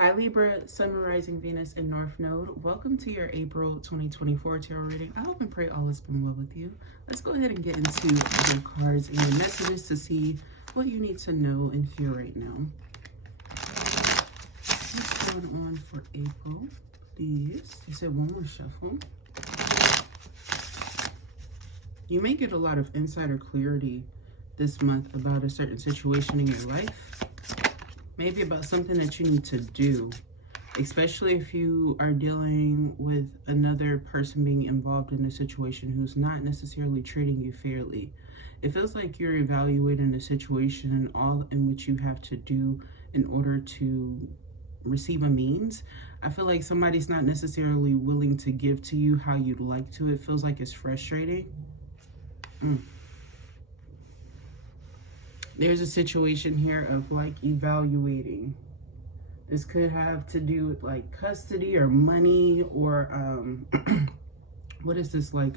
Hi Libra, Sun, Rising, Venus, and North Node. Welcome to your April 2024 tarot reading. I hope and pray all has been well with you. Let's go ahead and get into the cards and your messages to see what you need to know and hear right now. What's going on for April, please? You said one more shuffle. You may get a lot of insider clarity this month about a certain situation in your life. Maybe about something that you need to do, especially if you are dealing with another person being involved in a situation who's not necessarily treating you fairly. It feels like you're evaluating the situation and all in which you have to do in order to receive a means. I feel like somebody's not necessarily willing to give to you how you'd like to. It feels like it's frustrating. There's a situation here of like evaluating. This could have to do with like custody or money or what is this, like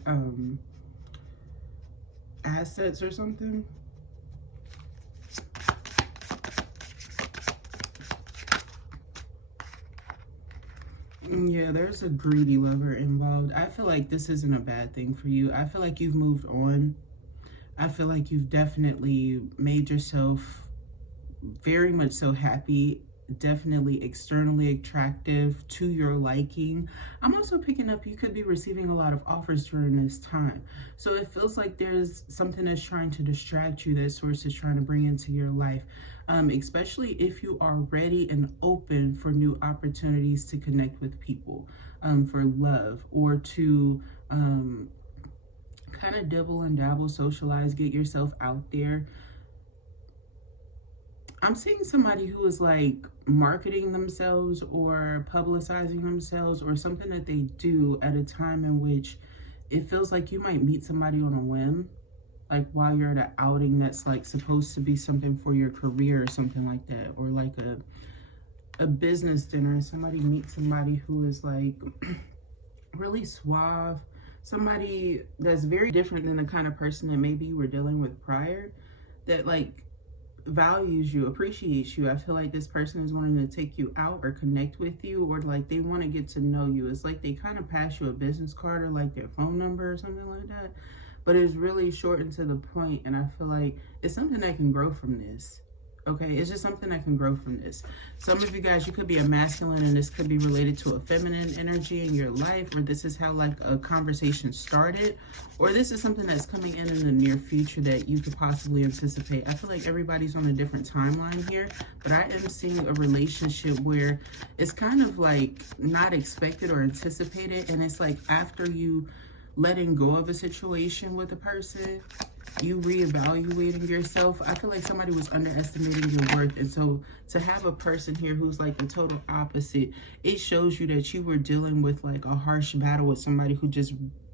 assets or something. Yeah, there's a greedy lover involved. I feel like this isn't a bad thing for you. I feel like you've moved on. I feel like you've definitely made yourself very much so happy, definitely externally attractive, to your liking. I'm also picking up you could be receiving a lot of offers during this time. So it feels like there's something that's trying to distract you that source is trying to bring into your life, especially if you are ready and open for new opportunities to connect with people, for love, or to kind of dibble and dabble, socialize, get yourself out there. I'm seeing somebody who is like marketing themselves or publicizing themselves or something that they do at a time in which it feels like you might meet somebody on a whim, like while you're at an outing that's like supposed to be something for your career or something like that, or like a business dinner. Somebody meets somebody who is like really suave, somebody that's very different than the kind of person that maybe you were dealing with prior, that like values you, appreciates you. I feel like this person is wanting to take you out or connect with you, or like they want to get to know you. It's like they kind of pass you a business card or like their phone number or something like that, but it's really short and to the point. And I feel like it's something that can grow from this. Okay, it's just something that can grow from this. Some of you guys, you could be a masculine and this could be related to a feminine energy in your life, or this is how like a conversation started, or this is something that's coming in the near future that you could possibly anticipate. I feel like everybody's on a different timeline here, but I am seeing a relationship where it's kind of like not expected or anticipated, and it's like after you letting go of a situation with a person, you reevaluating yourself. I feel like somebody was underestimating your worth, and so to have a person here who's like the total opposite, it shows you that you were dealing with like a harsh battle with somebody who just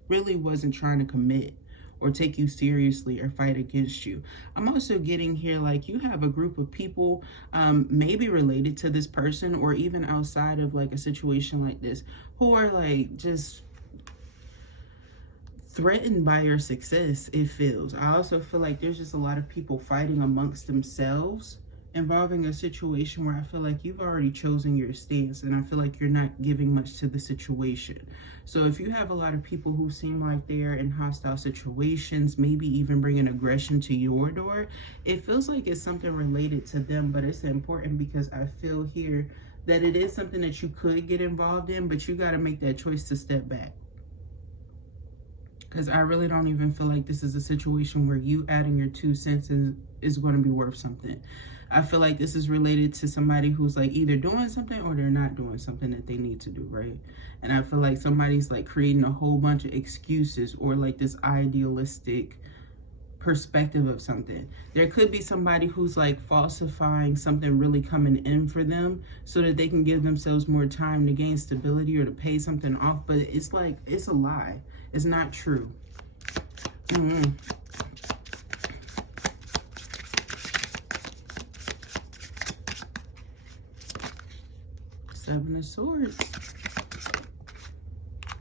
really wasn't trying to commit or take you seriously or fight against you. I'm also getting here like you have a group of people, maybe related to this person or even outside of like a situation like this, who are like just threatened by your success. It feels. I also feel like there's just a lot of people fighting amongst themselves involving a situation where I feel like you've already chosen your stance, and I feel like you're not giving much to the situation. So if you have a lot of people who seem like they're in hostile situations, maybe even bringing aggression to your door, it feels like it's something related to them. But it's important because I feel here that it is something that you could get involved in, but you got to make that choice to step back. Because I really don't even feel like this is a situation where you adding your 2 cents is going to be worth something. I feel like this is related to somebody who's like either doing something or they're not doing something that they need to do, right? And I feel like somebody's like creating a whole bunch of excuses or like this idealistic perspective of something. There could be somebody who's like falsifying something really coming in for them so that they can give themselves more time to gain stability or to pay something off, but it's like it's a lie. It's not true. Seven of Swords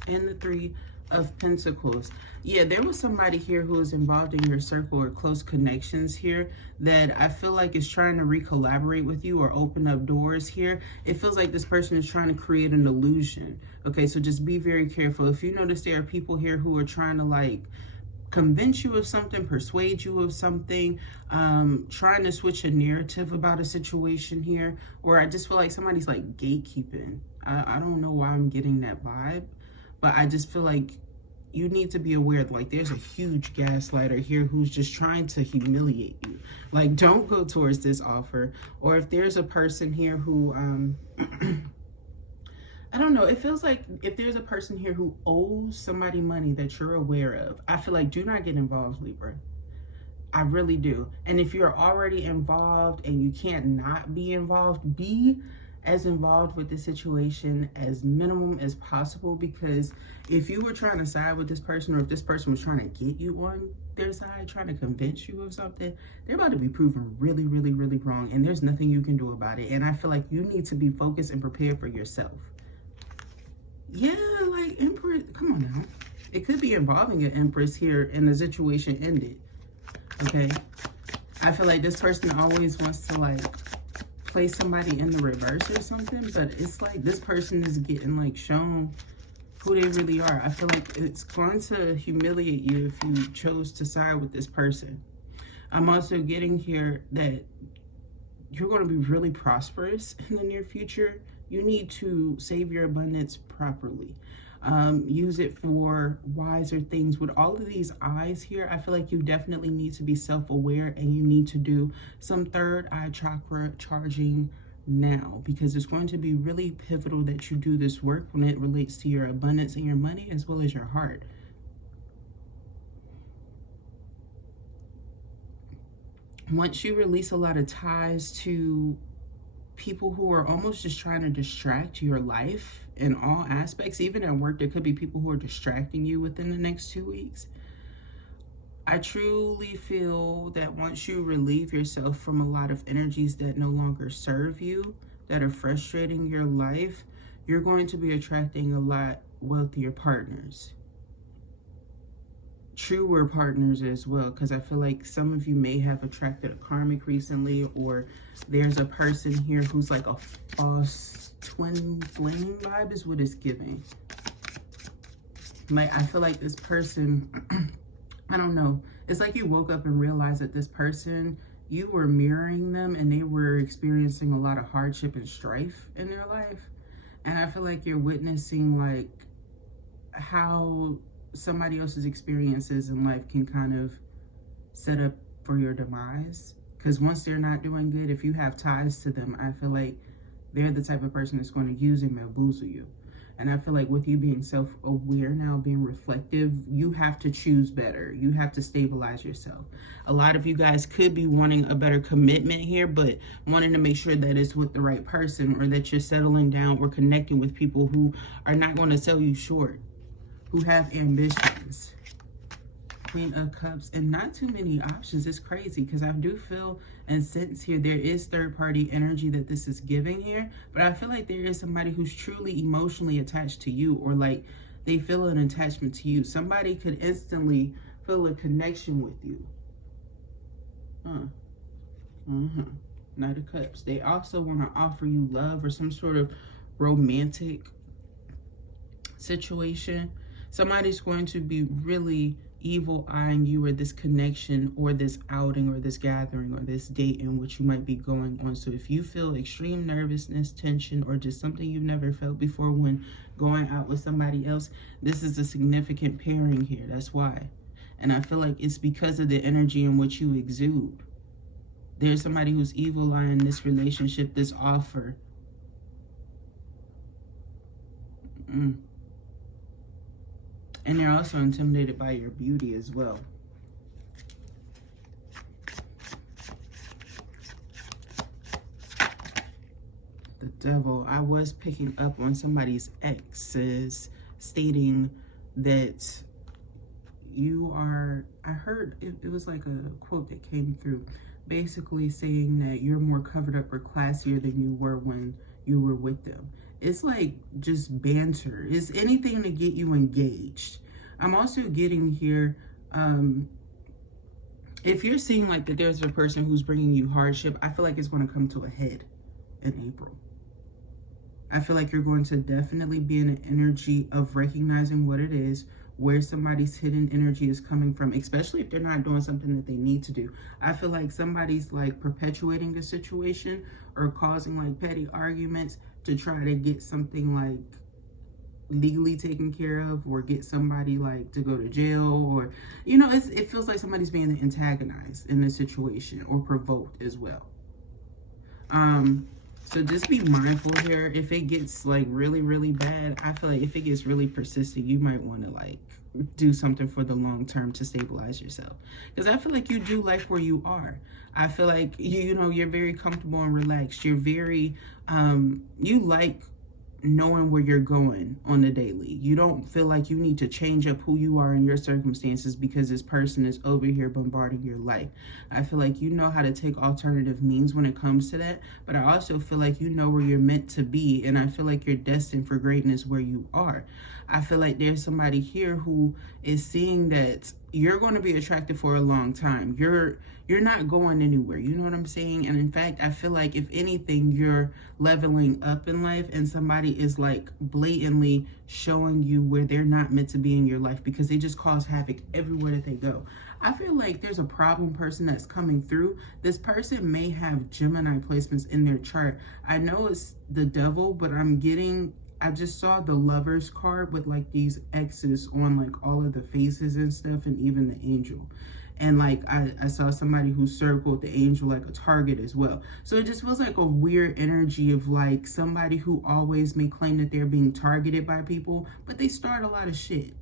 and the Three of Pentacles. Yeah, there was somebody here who was involved in your circle or close connections here that I feel like is trying to re-collaborate with you or open up doors here. It feels like this person is trying to create an illusion. Okay, so just be very careful. If you notice there are people here who are trying to like convince you of something, persuade you of something, trying to switch a narrative about a situation here, or I just feel like somebody's like gatekeeping. I don't know why I'm getting that vibe, but I just feel like you need to be aware that like there's a huge gaslighter here who's just trying to humiliate you. Like, don't go towards this offer. Or if there's a person here who I don't know. It feels like if there's a person here who owes somebody money that you're aware of, I feel like do not get involved, Libra. I really do. And if you're already involved and you can't not be involved, be as involved with the situation as minimum as possible, because if you were trying to side with this person, or if this person was trying to get you on their side, trying to convince you of something, they're about to be proven really, really, really wrong, and there's nothing you can do about it. And I feel like you need to be focused and prepared for yourself. Yeah, like Empress, come on now. It could be involving an Empress here and the situation ended. Okay. I feel like this person always wants to like play somebody in the reverse or something, but it's like this person is getting like shown who they really are. I feel like it's going to humiliate you if you chose to side with this person. I'm also getting here that you're going to be really prosperous in the near future. You need to save your abundance properly. Use it for wiser things. With all of these eyes here, I feel like you definitely need to be self-aware, and you need to do some third eye chakra charging now, because it's going to be really pivotal that you do this work when it relates to your abundance and your money as well as your heart. Once you release a lot of ties to people who are almost just trying to distract your life in all aspects, even at work, there could be people who are distracting you within the next 2 weeks. I truly feel that once you relieve yourself from a lot of energies that no longer serve you, that are frustrating your life, you're going to be attracting a lot wealthier partners. Truer partners as well, because I feel like some of you may have attracted a karmic recently, or there's a person here who's like a false twin flame vibe is what it's giving. Like, I feel like this person, I don't know, it's like you woke up and realized that this person, you were mirroring them and they were experiencing a lot of hardship and strife in their life. And I feel like you're witnessing like how somebody else's experiences in life can kind of set up for your demise. Because once they're not doing good, if you have ties to them, I feel like they're the type of person that's going to use and bamboozle you. And I feel like with you being self-aware now, being reflective, you have to choose better. You have to stabilize yourself. A lot of you guys could be wanting a better commitment here, but wanting to make sure that it's with the right person, or that you're settling down or connecting with people who are not going to sell you short, who have ambitions. Queen of Cups, and not too many options. It's crazy, because I do feel and sense here there is third-party energy that this is giving here, but I feel like there is somebody who's truly emotionally attached to you, or like they feel an attachment to you. Somebody could instantly feel a connection with you. Knight of Cups. They also want to offer you love or some sort of romantic situation. Somebody's going to be really evil eyeing you, or this connection, or this outing, or this gathering, or this date in which you might be going on. So if you feel extreme nervousness, tension, or just something you've never felt before when going out with somebody else, this is a significant pairing here. That's why. And I feel like it's because of the energy in which you exude. There's somebody who's evil eyeing this relationship, this offer. And they're also intimidated by your beauty as well. The Devil. I was picking up on somebody's exes stating that you are, I heard, it was like a quote that came through, basically saying that you're more covered up or classier than you were when you were with them. It's like just banter. It's anything to get you engaged. I'm also getting here, if you're seeing like that there's a person who's bringing you hardship, I feel like it's going to come to a head in April. I feel like you're going to definitely be in an energy of recognizing what it is, where somebody's hidden energy is coming from, especially if they're not doing something that they need to do. I feel like somebody's like perpetuating a situation or causing like petty arguments to try to get something like legally taken care of, or get somebody like to go to jail, or you know, it feels like somebody's being antagonized in a situation or provoked as well. So just be mindful here. If it gets like really, really bad, I feel like if it gets really persistent, you might want to like do something for the long term to stabilize yourself. Because I feel like you do like where you are. I feel like, you know, you're very comfortable and relaxed. You're very, you like knowing where you're going on the daily. You don't feel like you need to change up who you are in your circumstances because this person is over here bombarding your life. I feel like you know how to take alternative means when it comes to that, but I also feel like you know where you're meant to be, and I feel like you're destined for greatness where you are. I feel like there's somebody here who is seeing that you're going to be attractive for a long time. You're not going anywhere. You know what I'm saying? And in fact, I feel like if anything, you're leveling up in life, and somebody is like blatantly showing you where they're not meant to be in your life because they just cause havoc everywhere that they go. I feel like there's a problem person that's coming through. This person may have Gemini placements in their chart. I know it's the devil, but I just saw the Lovers card with like these X's on like all of the faces and stuff, and even the angel. And like I saw somebody who circled the angel like a target as well. So it just feels like a weird energy of like somebody who always may claim that they're being targeted by people, but they start a lot of shit.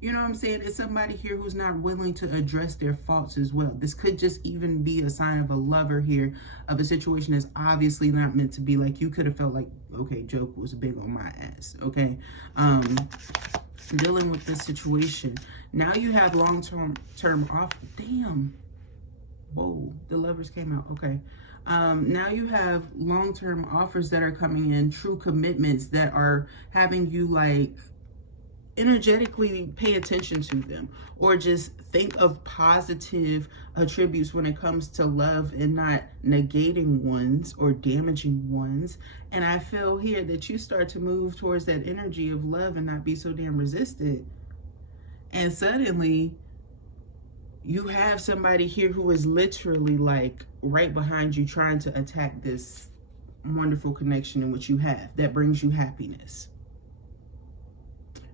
You know what I'm saying? It's somebody here who's not willing to address their faults as well. This could just even be a sign of a lover here, of a situation that's obviously not meant to be. Like you could have felt like, okay, Joke was big on my ass, okay? Dealing with this situation. Now you have long-term off. Damn. Whoa, the Lovers came out, okay. Now you have long-term offers that are coming in, true commitments that are having you like energetically pay attention to them, or just think of positive attributes when it comes to love and not negating ones or damaging ones. And I feel here that you start to move towards that energy of love and not be so damn resistant. And suddenly you have somebody here who is literally like right behind you trying to attack this wonderful connection in which you have that brings you happiness.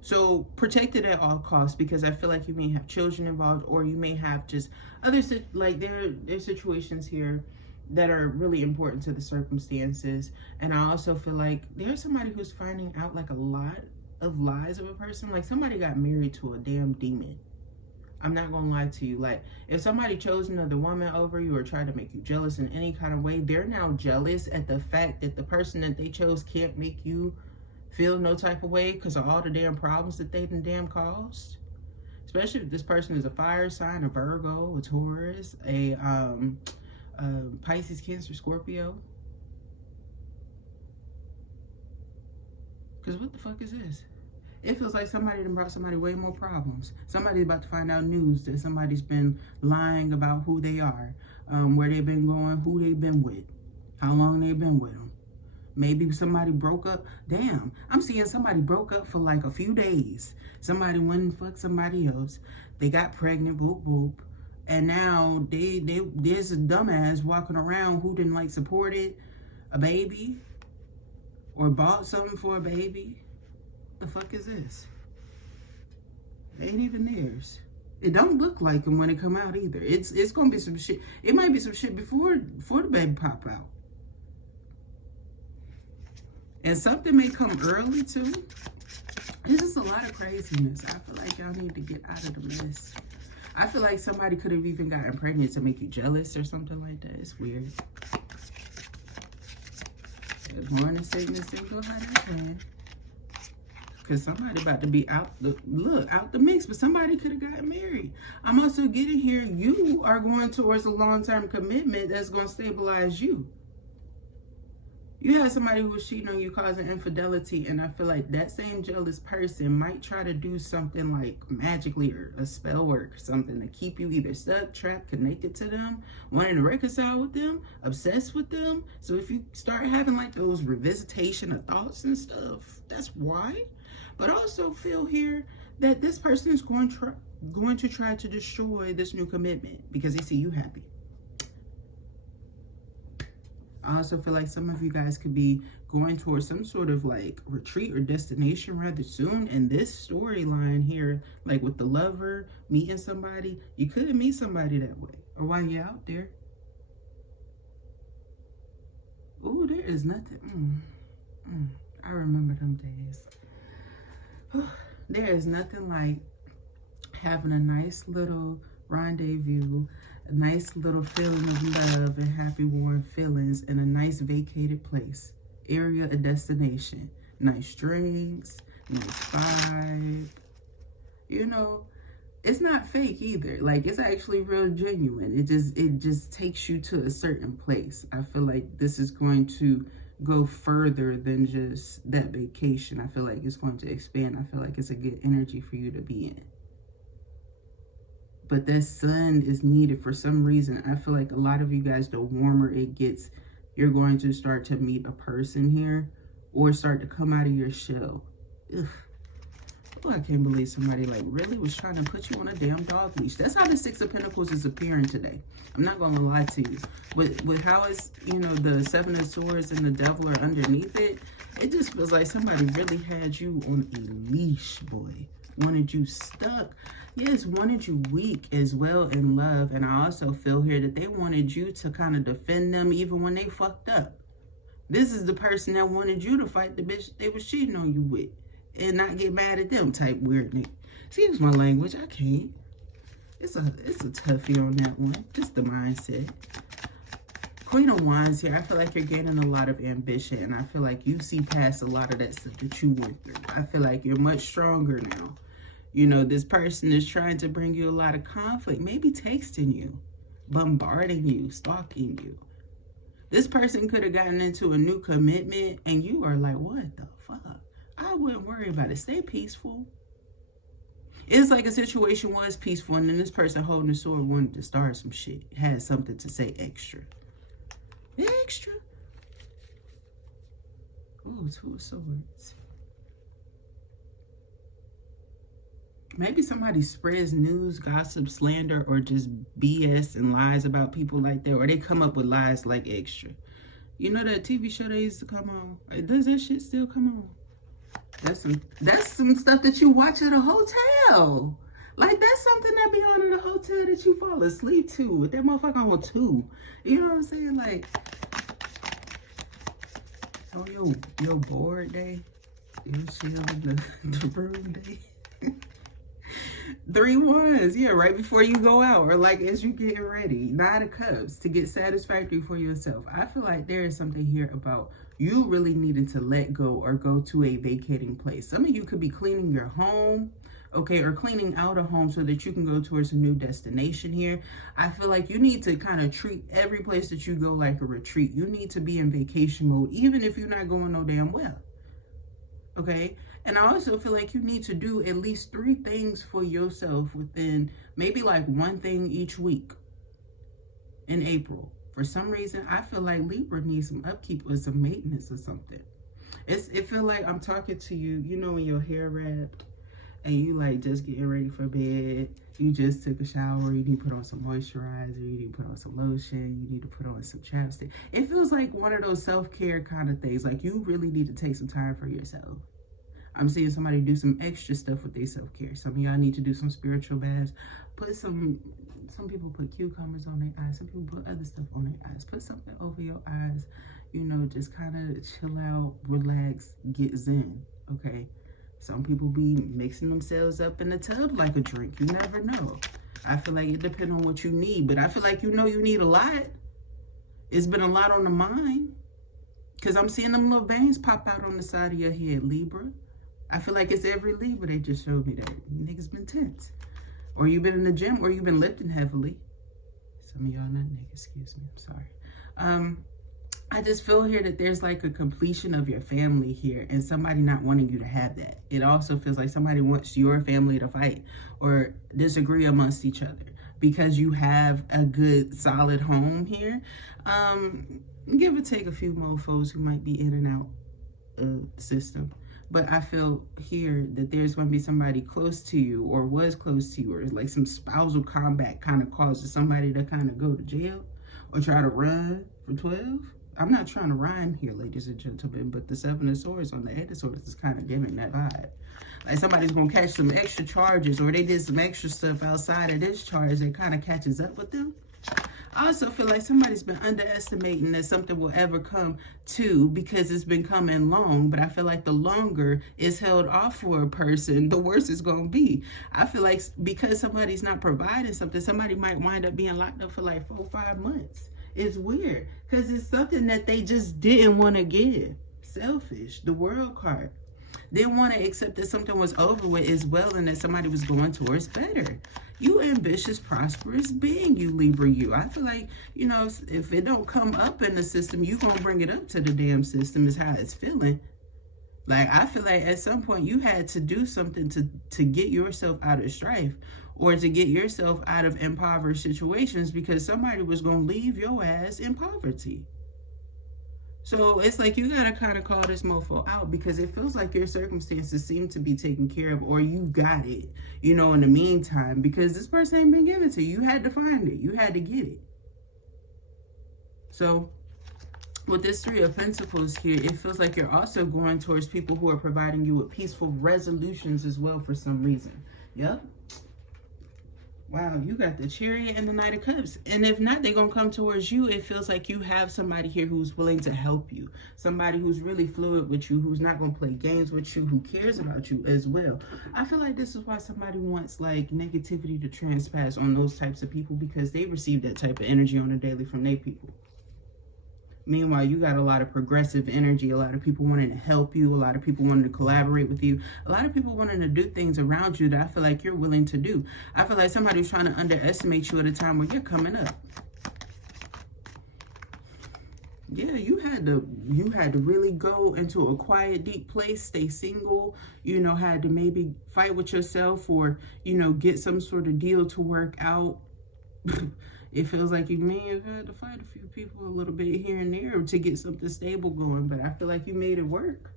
So protect it at all costs, because I feel like you may have children involved, or you may have just other, like there's situations here that are really important to the circumstances. And I also feel like there's somebody who's finding out like a lot of lies of a person. Like somebody got married to a damn demon. I'm not gonna lie to you. Like if somebody chose another woman over you or tried to make you jealous in any kind of way, they're now jealous at the fact that the person that they chose can't make you feel no type of way because of all the damn problems that they damn caused. Especially if this person is a fire sign, a Virgo, a Taurus, a Pisces, Cancer, Scorpio. Because what the fuck is this? It feels like somebody done brought somebody way more problems. Somebody's about to find out news that somebody's been lying about who they are, where they've been going, who they've been with, how long they've been with them. Maybe somebody broke up. Damn, I'm seeing somebody broke up for like a few days. Somebody went and fucked somebody else. They got pregnant, boop, boop. And now there's a dumbass walking around who didn't like supported a baby or bought something for a baby. The fuck is this? It ain't even theirs. It don't look like them when it come out either. It's gonna be some shit. It might be some shit before the baby pop out. And something may come early too. It's just a lot of craziness. I feel like y'all need to get out of the list. I feel like somebody could have even gotten pregnant to make you jealous or something like that. It's weird. Good morning, sickness, and go ahead and plan. Because somebody about to be out the mix, but somebody could have gotten married. I'm also getting here, you are going towards a long-term commitment that's going to stabilize you. You have somebody who was cheating on you, causing infidelity, and I feel like that same jealous person might try to do something like magically or a spell work or something to keep you either stuck, trapped, connected to them, wanting to reconcile with them, obsessed with them. So if you start having like those revisitation of thoughts and stuff, that's why. But I also feel here that this person is going to try to destroy this new commitment because they see you happy. I also feel like some of you guys could be going towards some sort of like retreat or destination rather soon. And this storyline here, like with the lover meeting somebody, you could meet somebody that way or while you're out there. Oh, there is nothing. I remember them days. There is nothing like having a nice little rendezvous, a nice little feeling of love and happy, warm feelings in a nice vacated place, area, a destination, nice drinks, nice vibe. You know, it's not fake either. Like, it's actually real genuine. It just takes you to a certain place. I feel like this is going to go further than just that vacation. I feel like it's going to expand. I feel like it's a good energy for you to be in. But that sun is needed for some reason. I feel like a lot of you guys, the warmer it gets, you're going to start to meet a person here or start to come out of your shell. Ugh. Oh, I can't believe somebody like really was trying to put you on a damn dog leash. That's how the Six of Pentacles is appearing today. I'm not going to lie to you. With how it's, you know, the Seven of Swords and the Devil are underneath it, it just feels like somebody really had you on a leash, boy. Wanted you stuck. Yes, wanted you weak as well in love. And I also feel here that they wanted you to kind of defend them even when they fucked up. This is the person that wanted you to fight the bitch they was cheating on you with and not get mad at them type weird nigga. Excuse my language, I can't. It's a toughie on that one. Just the mindset. Queen of Wands here. I feel like you're gaining a lot of ambition, and I feel like you see past a lot of that stuff that you went through. I feel like you're much stronger now. You know, this person is trying to bring you a lot of conflict, maybe texting you, bombarding you, stalking you. This person could have gotten into a new commitment, and you are like, what the fuck? I wouldn't worry about it. Stay peaceful. It's like a situation was peaceful, and then this person holding the sword wanted to start some shit. Had something to say extra. Extra. Oh, Two of Swords. Maybe somebody spreads news, gossip, slander, or just BS and lies about people like that. Or they come up with lies like extra. You know that TV show that used to come on? Does that shit still come on? That's some stuff that you watch at a hotel. Like, that's something that be on in a hotel that you fall asleep to. With that motherfucker on too. You know what I'm saying? Like, on your board day, you chill in the room day. 3 Wands, yeah, right before you go out, or like as you get ready. 9 of Cups, to get satisfactory for yourself. I feel like there is something here about you really needing to let go or go to a vacating place. Some of you could be cleaning your home, okay, or cleaning out a home so that you can go towards a new destination here. I feel like you need to kind of treat every place that you go like a retreat. You need to be in vacation mode, even if you're not going no damn well, okay? And I also feel like you need to do at least 3 things for yourself within maybe like 1 thing each week in April. For some reason, I feel like Libra needs some upkeep or some maintenance or something. It feel like I'm talking to you, you know, when your hair wrapped and you like just getting ready for bed. You just took a shower, you need to put on some moisturizer, you need to put on some lotion, you need to put on some chapstick. It feels like one of those self-care kind of things. Like you really need to take some time for yourself. I'm seeing somebody do some extra stuff with their self-care. Some of y'all need to do some spiritual baths. Put some people put cucumbers on their eyes. Some people put other stuff on their eyes. Put something over your eyes. You know, just kind of chill out, relax, get zen, okay? Some people be mixing themselves up in the tub like a drink. You never know. I feel like it depends on what you need. But I feel like you know you need a lot. It's been a lot on the mind. Because I'm seeing them little veins pop out on the side of your head, Libra. I feel like it's every Libra. They just showed me that. Niggas been tense. Or you've been in the gym, or you've been lifting heavily. Some of y'all not niggas, excuse me, I'm sorry. I just feel here that there's like a completion of your family here and somebody not wanting you to have that. It also feels like somebody wants your family to fight or disagree amongst each other because you have a good solid home here. Give or take a few mofos who might be in and out of the system. But I feel here that there's going to be somebody close to you or was close to you, or like some spousal combat kind of causes somebody to kind of go to jail or try to run for 12. I'm not trying to rhyme here, ladies and gentlemen, but the Seven of Swords on the Eight of Swords is kind of giving that vibe. Like somebody's going to catch some extra charges, or they did some extra stuff outside of this charge that kind of catches up with them. I also feel like somebody's been underestimating that something will ever come to because it's been coming long. But I feel like the longer it's held off for a person, the worse it's going to be. I feel like because somebody's not providing something, somebody might wind up being locked up for like 4 or 5 months. It's weird because it's something that they just didn't want to give. Selfish. The World card. Didn't want to accept that something was over with as well and that somebody was going towards better. You ambitious, prosperous being, you Libra, you. I feel like, you know, if it don't come up in the system, you going to bring it up to the damn system is how it's feeling. Like, I feel like at some point you had to do something to get yourself out of strife or to get yourself out of impoverished situations because somebody was going to leave your ass in poverty. So it's like you got to kind of call this mofo out because it feels like your circumstances seem to be taken care of or you got it, you know, in the meantime, because this person ain't been given to you. You had to find it. You had to get it. So with this Three of Pentacles here, it feels like you're also going towards people who are providing you with peaceful resolutions as well for some reason. Yep. Wow, you got the Chariot and the Knight of Cups. And if not, they're going to come towards you. It feels like you have somebody here who's willing to help you. Somebody who's really fluid with you, who's not going to play games with you, who cares about you as well. I feel like this is why somebody wants like negativity to transpass on those types of people because they receive that type of energy on a daily from their people. Meanwhile, you got a lot of progressive energy, a lot of people wanting to help you, a lot of people wanting to collaborate with you, a lot of people wanting to do things around you that I feel like you're willing to do. I feel like somebody's trying to underestimate you at a time where you're coming up. Yeah, you had to really go into a quiet, deep place, stay single, you know, had to maybe fight with yourself or, you know, get some sort of deal to work out. It feels like you may have had to fight a few people a little bit here and there to get something stable going, but I feel like you made it work.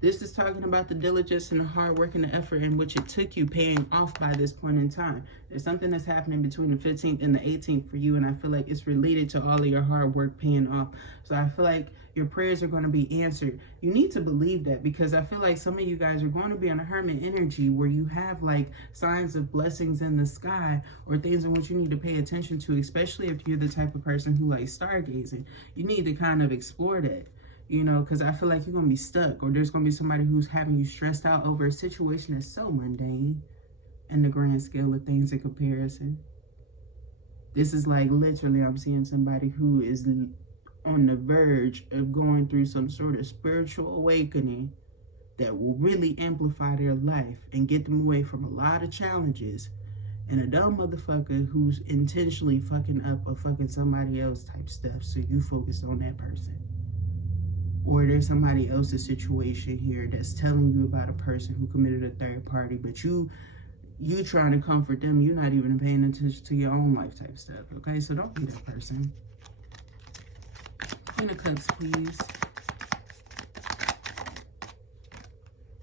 This is talking about the diligence and the hard work and the effort in which it took you paying off by this point in time. There's something that's happening between the 15th and the 18th for you, and I feel like it's related to all of your hard work paying off. So I feel like your prayers are going to be answered. You need to believe that because I feel like some of you guys are going to be on a hermit energy where you have like signs of blessings in the sky or things in which you need to pay attention to, especially if you're the type of person who likes stargazing. You need to kind of explore that. You know, because I feel like you're going to be stuck or there's going to be somebody who's having you stressed out over a situation that's so mundane in the grand scale of things in comparison. This is like literally I'm seeing somebody who is on the verge of going through some sort of spiritual awakening that will really amplify their life and get them away from a lot of challenges. And a dumb motherfucker who's intentionally fucking up or fucking somebody else type stuff. So you focus on that person. Or there's somebody else's situation here that's telling you about a person who committed a third party, but you trying to comfort them. You're not even paying attention to your own life type stuff. Okay, so don't be that person. Queen of Cups, please.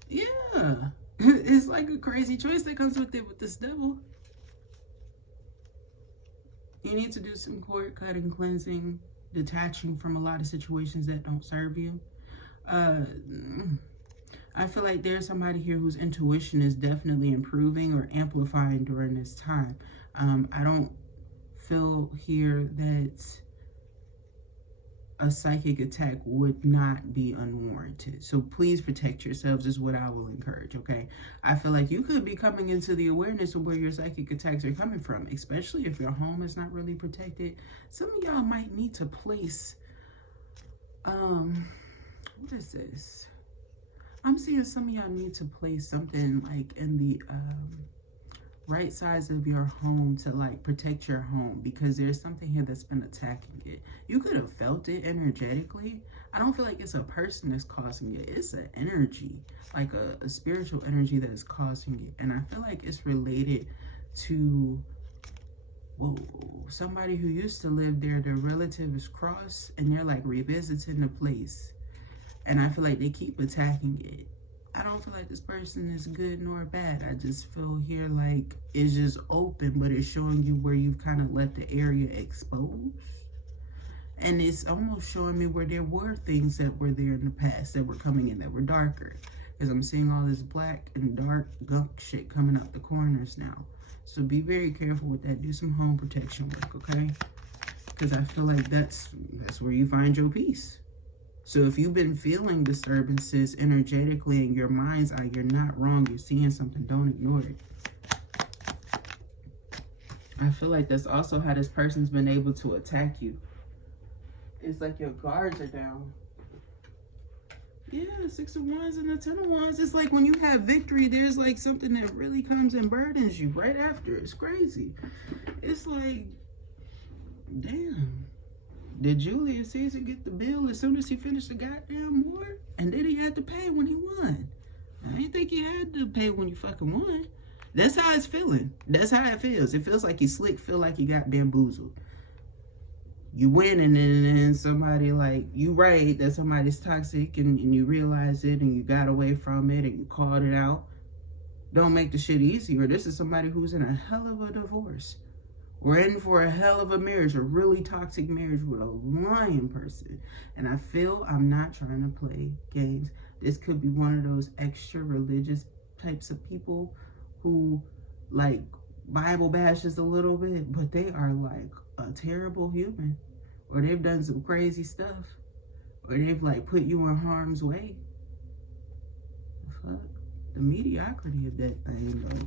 Yeah, it's like a crazy choice that comes with it with this devil. You need to do some cord cutting, cleansing, detaching from a lot of situations that don't serve you. I feel like there's somebody here whose intuition is definitely improving or amplifying during this time. I don't feel here that a psychic attack would not be unwarranted. So please protect yourselves is what I will encourage, okay? I feel like you could be coming into the awareness of where your psychic attacks are coming from, especially if your home is not really protected. Some of y'all might need to place, what is this? I'm seeing some of y'all need to place something like in the right sides of your home to like protect your home, because there's something here that's been attacking it. You could have felt it energetically. I don't feel like it's a person that's causing it. It's an energy, like a spiritual energy that is causing it. And I feel like it's related to, whoa, somebody who used to live there. Their relative is crossed and they're like revisiting the place. And I feel like they keep attacking it. I don't feel like this person is good nor bad. I just feel here like it's just open, but it's showing you where you've kind of left the area exposed. And it's almost showing me where there were things that were there in the past that were coming in that were darker. Because I'm seeing all this black and dark gunk shit coming up the corners now. So be very careful with that. Do some home protection work, okay? Because I feel like that's where you find your peace. So if you've been feeling disturbances energetically in your mind's eye, you're not wrong. You're seeing something. Don't ignore it. I feel like that's also how this person's been able to attack you. It's like your guards are down. Yeah, 6 of Wands and the 10 of Wands. It's like when you have victory, there's like something that really comes and burdens you right after. It's crazy. It's like, damn. Did Julius Caesar get the bill as soon as he finished the goddamn war? And then he had to pay when he won. I didn't think he had to pay when you fucking won. That's how it's feeling. That's how it feels. It feels like you slick, feel like you got bamboozled. You win and then somebody like, you right that somebody's toxic and you realize it and you got away from it and you called it out. Don't make the shit easier. This is somebody who's in a hell of a divorce. We're in for a hell of a marriage, a really toxic marriage with a lying person. And I feel I'm not trying to play games. This could be one of those extra religious types of people who like Bible bashes a little bit, but they are like a terrible human. Or they've done some crazy stuff. Or they've like put you in harm's way. Fuck. The mediocrity of that thing though.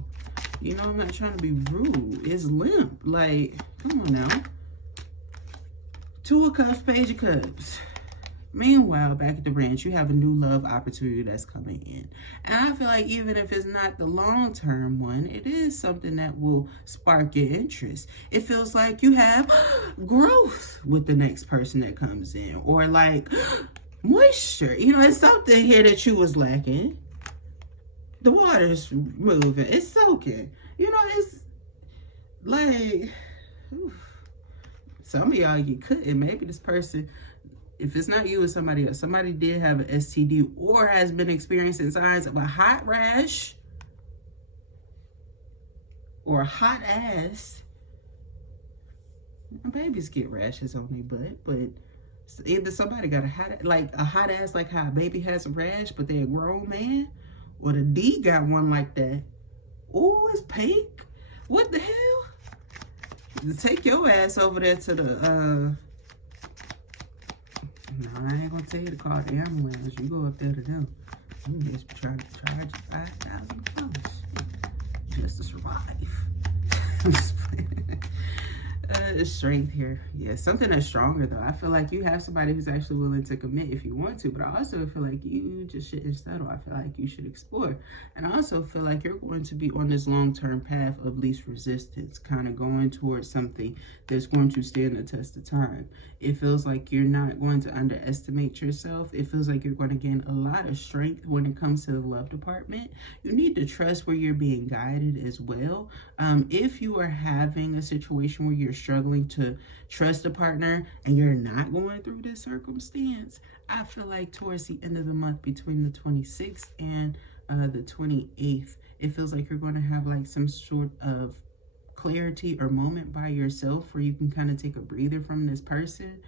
You know, I'm not trying to be rude. It's limp. Like, come on now. 2 of Cups, Page of Cups. Meanwhile, back at the ranch, you have a new love opportunity that's coming in. And I feel like even if it's not the long-term one, it is something that will spark your interest. It feels like you have growth with the next person that comes in. Or like moisture. You know, it's something here that you was lacking. The water's moving. It's soaking. You know, it's like, oof. Some of y'all, you couldn't. Maybe this person, if it's not you, it's somebody else. Somebody did have an STD or has been experiencing signs of a hot rash or a hot ass. Babies get rashes on their butt, but either somebody got a hot ass like how a baby has a rash, but they're a grown man. Or the D got one like that. Oh, it's pink. What the hell? Take your ass over there to the, no, I ain't gonna tell you to call the ambulance. You go up there to them. I'm just trying to charge you $5,000 just to survive. I'm just playing. Strength here. Yeah, something that's stronger though. I feel like you have somebody who's actually willing to commit if you want to, but I also feel like you just shouldn't settle. I feel like you should explore. And I also feel like you're going to be on this long-term path of least resistance, kind of going towards something that's going to stand the test of time. It feels like you're not going to underestimate yourself. It feels like you're going to gain a lot of strength when it comes to the love department. You need to trust where you're being guided as well. If you are having a situation where you're struggling to trust a partner and you're not going through this circumstance, I feel like towards the end of the month, between the 26th and the 28th, it feels like you're going to have like some sort of clarity or moment by yourself where you can kind of take a breather from this person.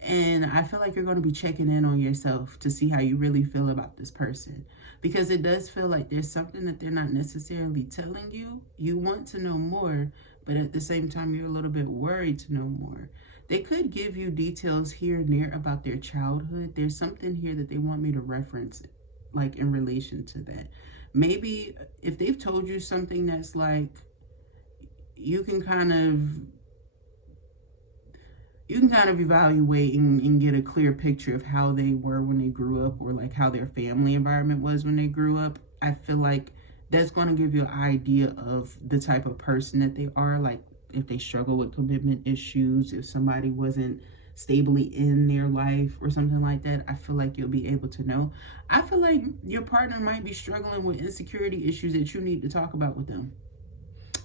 And I feel like you're going to be checking in on yourself to see how you really feel about this person. Because it does feel like there's something that they're not necessarily telling you. You want to know more, but at the same time, you're a little bit worried to know more. They could give you details here and there about their childhood. There's something here that they want me to reference, like in relation to that. Maybe if they've told you something that's like, you can kind of evaluate and get a clear picture of how they were when they grew up, or like how their family environment was when they grew up. I feel like that's going to give you an idea of the type of person that they are. Like if they struggle with commitment issues, if somebody wasn't stably in their life or something like that, I feel like you'll be able to know. I feel like your partner might be struggling with insecurity issues that you need to talk about with them,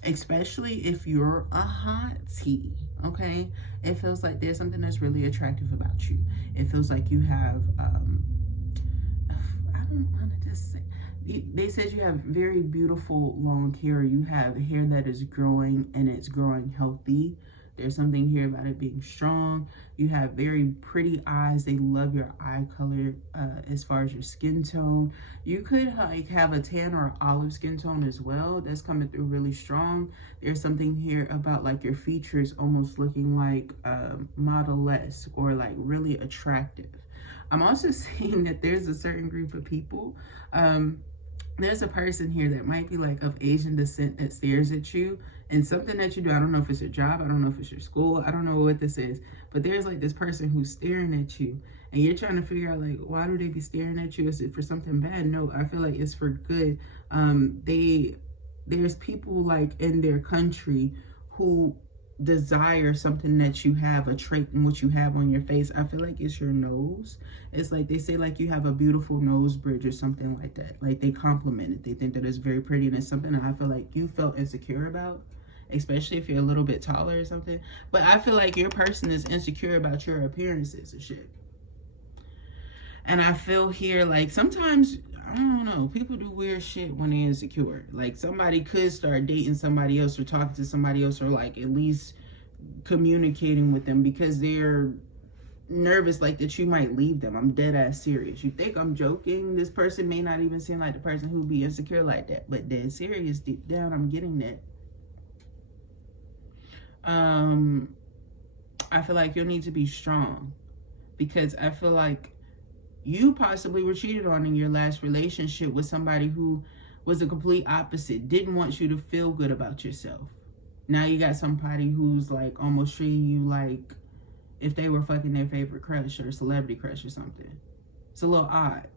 especially if you're a hottie. Okay, it feels like there's something that's really attractive about you. It feels like you have I don't want to just say, they said you have very beautiful long hair. You have hair that is growing and it's growing healthy. There's something here about it being strong. You have very pretty eyes. They love your eye color as far as your skin tone. You could like have a tan or olive skin tone as well. That's coming through really strong. There's something here about like your features almost looking like model-esque or like really attractive. I'm also seeing that there's a certain group of people. There's a person here that might be like of Asian descent that stares at you, and something that you do, I don't know if it's your job, I don't know if it's your school, I don't know what this is, but there's like this person who's staring at you, and you're trying to figure out like, why do they be staring at you? Is it for something bad? No, I feel like it's for good. There's people like in their country who desire something that you have, a trait in what you have on your face. I feel like it's your nose. It's like they say like you have a beautiful nose bridge or something like that. Like they compliment it. They think that it's very pretty, and it's something that I feel like you felt insecure about, especially if you're a little bit taller or something. But I feel like your person is insecure about your appearances and shit. And I feel here like sometimes, I don't know, people do weird shit when they're insecure. Like somebody could start dating somebody else or talking to somebody else, or like at least communicating with them because they're nervous like that you might leave them. I'm dead ass serious. You think I'm joking? This person may not even seem like the person who'd be insecure like that, but dead serious deep down, I'm getting that. I feel like you'll need to be strong because I feel like you possibly were cheated on in your last relationship with somebody who was the complete opposite, didn't want you to feel good about yourself. Now you got somebody who's like almost treating you like if they were fucking their favorite crush or celebrity crush or something. It's a little odd.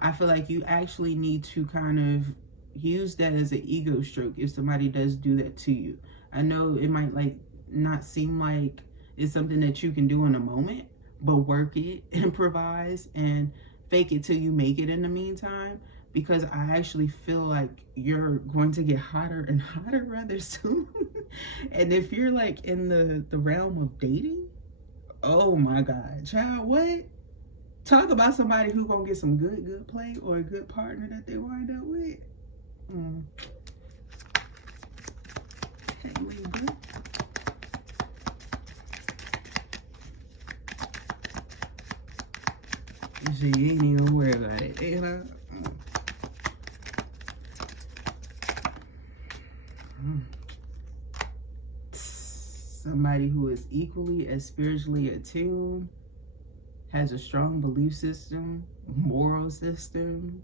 I feel like you actually need to kind of use that as an ego stroke if somebody does do that to you. I know it might like not seem like it's something that you can do in a moment, but work it, improvise, and fake it till you make it in the meantime, because I actually feel like you're going to get hotter and hotter rather soon. And if you're like in the realm of dating, oh my God, child, what? Talk about somebody who gonna get some good play or a good partner that they wind up with. Hey, Libra. So you ain't even worry about it, you know? Somebody who is equally as spiritually attuned, has a strong belief system, moral system,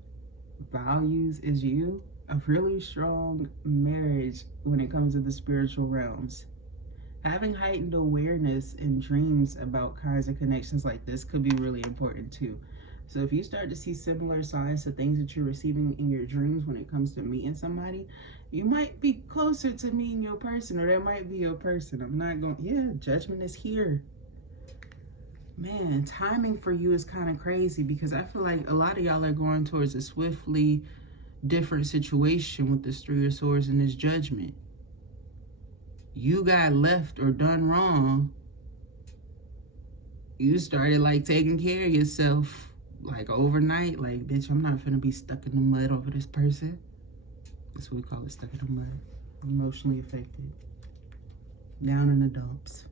values as you. A really strong marriage when it comes to the spiritual realms. Having heightened awareness and dreams about kinds of connections like this could be really important too. So if you start to see similar signs to things that you're receiving in your dreams when it comes to meeting somebody, you might be closer to meeting your person, or that might be your person. I'm not going, yeah, judgment is here. Man, timing for you is kind of crazy because I feel like a lot of y'all are going towards a swiftly different situation with this Three of Swords and this Judgment. You got left or done wrong. You started like taking care of yourself like overnight. Like, bitch, I'm not finna be stuck in the mud over this person. That's what we call it, stuck in the mud. Emotionally affected. Down in the dumps.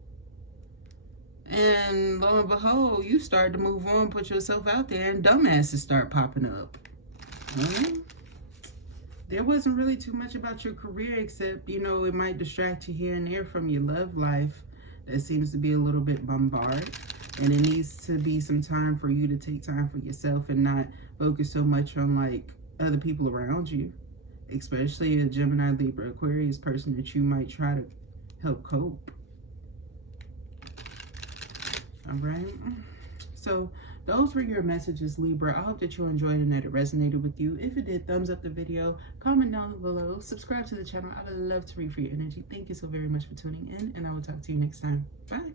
And lo and behold, you start to move on, put yourself out there, and dumbasses start popping up. There wasn't really too much about your career except, you know, it might distract you here and there from your love life that seems to be a little bit bombarded. And it needs to be some time for you to take time for yourself and not focus so much on like other people around you, especially a Gemini, Libra, Aquarius person that you might try to help cope. All right. So those were your messages, Libra. I hope that you enjoyed and that it resonated with you. If it did, thumbs up the video, comment down below, subscribe to the channel. I would love to read for your energy. Thank you so very much for tuning in, and I will talk to you next time. Bye.